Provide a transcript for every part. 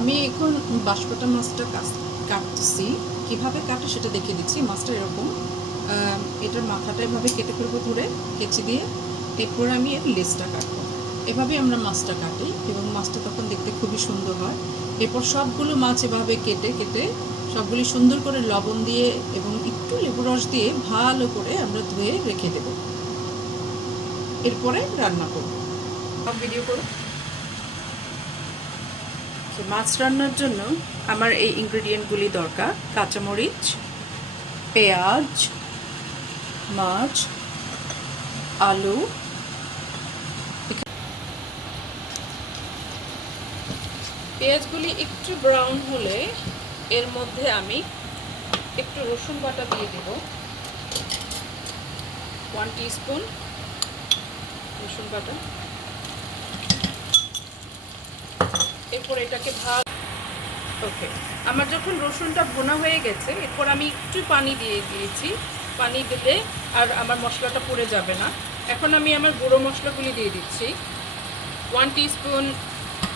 আমি এখন বাঁশপাটা মাছটা কাটতেছি। কিভাবে কাটে সেটা দেখিয়ে দিচ্ছি। মাছটা এরকম এটার মাথাটা এভাবে কেটে ফেলবো ধরে কেচি দিয়ে। এরপর আমি এর লেজটা কাটবো। এভাবেই আমরা মাছটা কাটি এবং মাছটা তখন দেখতে খুবই সুন্দর হয়। এরপর সবগুলো মাছ এভাবে কেটে কেটে সবগুলি সুন্দর করে লবণ দিয়ে এবং একটু লেবু রস দিয়ে ভালো করে আমরা ধুয়ে রেখে দেব। এরপরে রান্না করব। সব ভিডিও করো। মাছ রান্নার জন্য আমার এই ইনগ্রেডিয়েন্টগুলি দরকার: কাঁচামরিচ, পেঁয়াজ, মাছ, আলু। পেঁয়াজগুলি একটু ব্রাউন হলে এর মধ্যে আমি একটু রসুন বাটা দিয়ে দেব, 1 টিস্পুন রসুন বাটা। এরপর এটাকে ওকে, আমার যখন রসুনটা ভুনা হয়ে গেছে এরপর আমি একটু পানি দিয়ে দিয়েছি। পানি দিলে আর আমার মশলাটা পুড়ে যাবে না। এখন আমি আমার গুঁড়ো মশলাগুলি দিয়ে দিচ্ছি। 1 টিস্পুন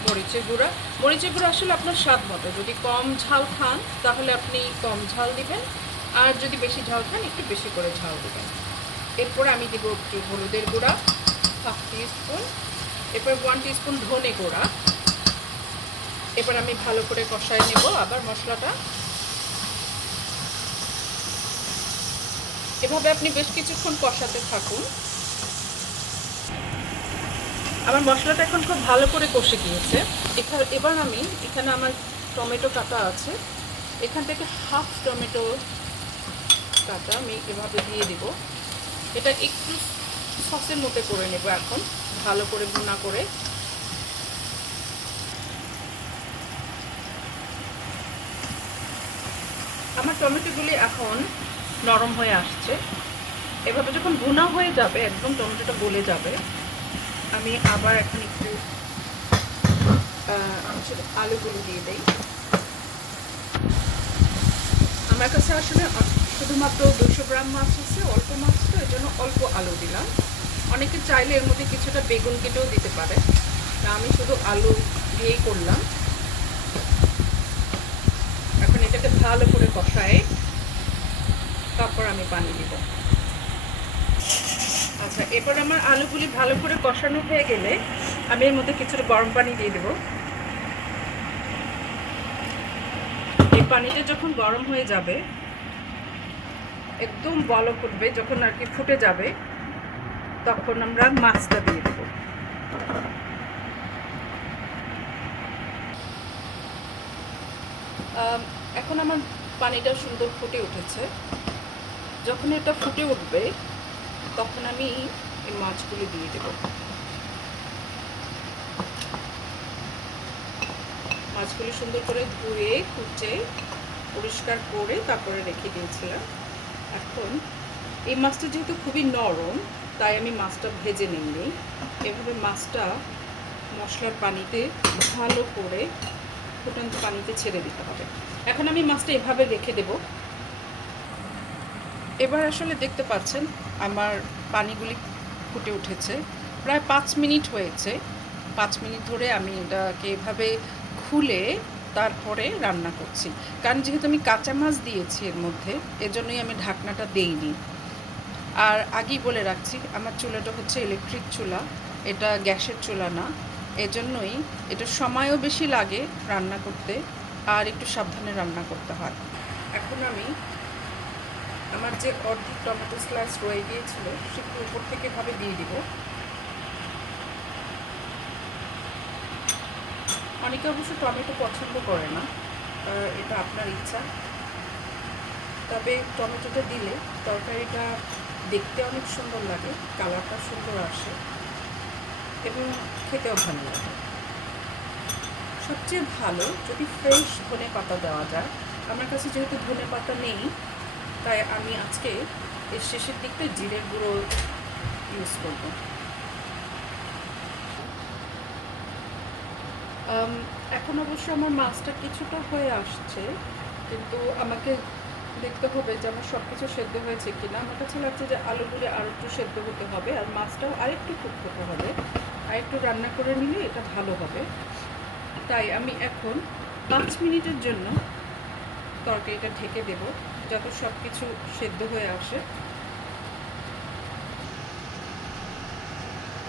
মরিচের গুঁড়া। মরিচের গুঁড়া আসলে আপনার স্বাদ মতো, যদি কম ঝাল খান তাহলে আপনি কম ঝাল দিবেন, আর যদি বেশি ঝাল খান একটু বেশি করে ঝাল দিবেন। এরপর আমি দেবো একটু হলুদের গুঁড়া, 1/2 টিস্পুন। এরপর 1 টিস্পুন ধনে গুঁড়া। এবার আমি ভালো করে কষাই নেব আবার মশলাটা। এভাবে আপনি বেশ কিছুক্ষণ কষাতে থাকুন। আমার মশলাটা এখন খুব ভালো করে কষে গিয়েছে। এবার আমি এখানে আমার টমেটো কাটা আছে, এখান থেকে 1/2 টমেটো কাটা আমি এভাবে দিয়ে দেব। এটা একটু সসের মতো করে নেব এখন, ভালো করে ভুনা করে। আমার টমেটোগুলি এখন নরম হয়ে আসছে। এভাবে যখন ভুনা হয়ে যাবে, একদম টমেটোটা গলে যাবে, আমি আবার এখন একটু আলুগুলো দিয়ে দিই। আমার কাছে আসলে শুধুমাত্র 200 গ্রাম মাছ আছে, অল্প মাছ, তো এই জন্য অল্প আলু দিলাম। অনেকে চাইলে এর মধ্যে কিছুটা বেগুন কেটেও দিতে পারে, তা আমি শুধু আলু দিয়েই করলাম। এখন এটাকে ভালো করে কষায় তারপর আমি পানি দিব। আচ্ছা, এরপর আমার আলুগুলি ভালো করে কষানো হয়ে গেলে আমি এর মধ্যে কিছুটা গরম পানি দিয়ে দেবো। এই পানিটা যখন গরম হয়ে যাবে, একদম বলক উঠবে, যখন আর কি ফুটে যাবে, তখন আমরা মাছটা দিয়ে দেব। এখন আমার পানিটা সুন্দর ফুটে উঠেছে। যখন এটা ফুটে উঠবে তখন আমি এই মাছগুলি দিয়ে দেব। মাছগুলি সুন্দর করে ধুয়ে কুচে পরিষ্কার করে তারপরে রেখে দিয়েছিলাম। এখন এই মাছটা যেহেতু খুবই নরম, তাই আমি মাছটা ভেজে নিইনি। এভাবে মাছটা মশলার পানিতে ভালো করে ফুটন্ত পানিতে ছেড়ে দিতে হবে। এখন আমি মাছটা এভাবে রেখে দেব। এবার আসলে দেখতে পাচ্ছেন আমার পানিগুলি ফুটে উঠেছে। প্রায় 5 মিনিট হয়েছে। 5 মিনিট ধরে আমি এটাকে এভাবে খুলে তারপরে রান্না করছি, কারণ যেহেতু আমি কাঁচা মাছ দিয়েছি এর মধ্যে, এজন্যই আমি ঢাকনাটা দেইনি। আর আগেই বলে রাখছি, আমার চুলাটা হচ্ছে ইলেকট্রিক চুলা, এটা গ্যাসের চুলা না। এজন্যই এটার সময়ও বেশি লাগে রান্না করতে, আর একটু সাবধানে রান্না করতে হয়। এখন আমি আমার যে অর্ধেক টমেটো স্লাইস রয়ে গিয়েছিল সেগুলো উপর থেকে ভাবে দিয়ে দিব। অনেকে অবশ্য টমেটো পছন্দ করে না, এটা আপনার ইচ্ছা। তবে টমেটোটা দিলে তরকারিটা দেখতে অনেক সুন্দর লাগে, কালারটা সুন্দর আসে এবং খেতেও ভালো লাগে। সবচেয়ে ভালো যদি ফ্রেশ ধনে পাতা দেওয়া যায়। আমার কাছে যেহেতু ধনে পাতা নেই, তাই আমি আজকে এর শেষের দিকটা জিরের গুঁড়ো ইউজ করব। এখন অবশ্য আমার মাছটা কিছুটা হয়ে আসছে, কিন্তু আমাকে দেখতে হবে যে আমার সব কিছু সেদ্ধ হয়েছে কিনা। আমার কাছে লাগছে যে আলুগুলো আর একটু সেদ্ধ হতে হবে, আর মাছটাও আরেকটু কুক হতে হবে, আর একটু রান্না করে নিলে এটা ভালো হবে। তাই আমি এখন 5 মিনিটের জন্য তরকারিটা ঢেকে দেব, যত সব কিছু সেদ্ধ হয়ে আসে।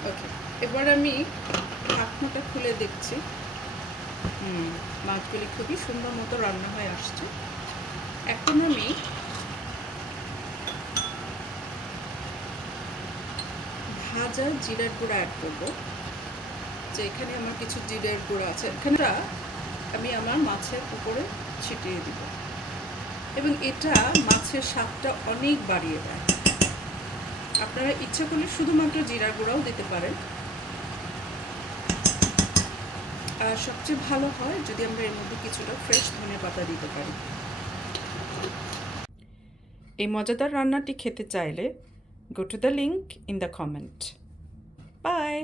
ওকে, এবার আমি ঢাকনাটা খুলে দেখছি। মাছগুলি খুবই সুন্দর মতো রান্না হয়ে আসছে। এখন আমি ভাজা জিরার গুঁড়া অ্যাড করব। যে এখানে আমার কিছু জিরার গুঁড়া আছে, এখানে আমি আমার মাছের উপরে ছিটিয়ে দিব, এবং এটা মাছের স্বাদটা অনেক বাড়িয়ে দেয়। আপনারা ইচ্ছা করলে শুধুমাত্র জিরার গুঁড়াও দিতে পারেন, আর সবচেয়ে ভালো হয় যদি আমরা এর মধ্যে কিছুটা ফ্রেশ ধনেপাতা দিতে পারি। এই মজাদার রান্নাটি খেতে চাইলে go to the link in the comment. Bye!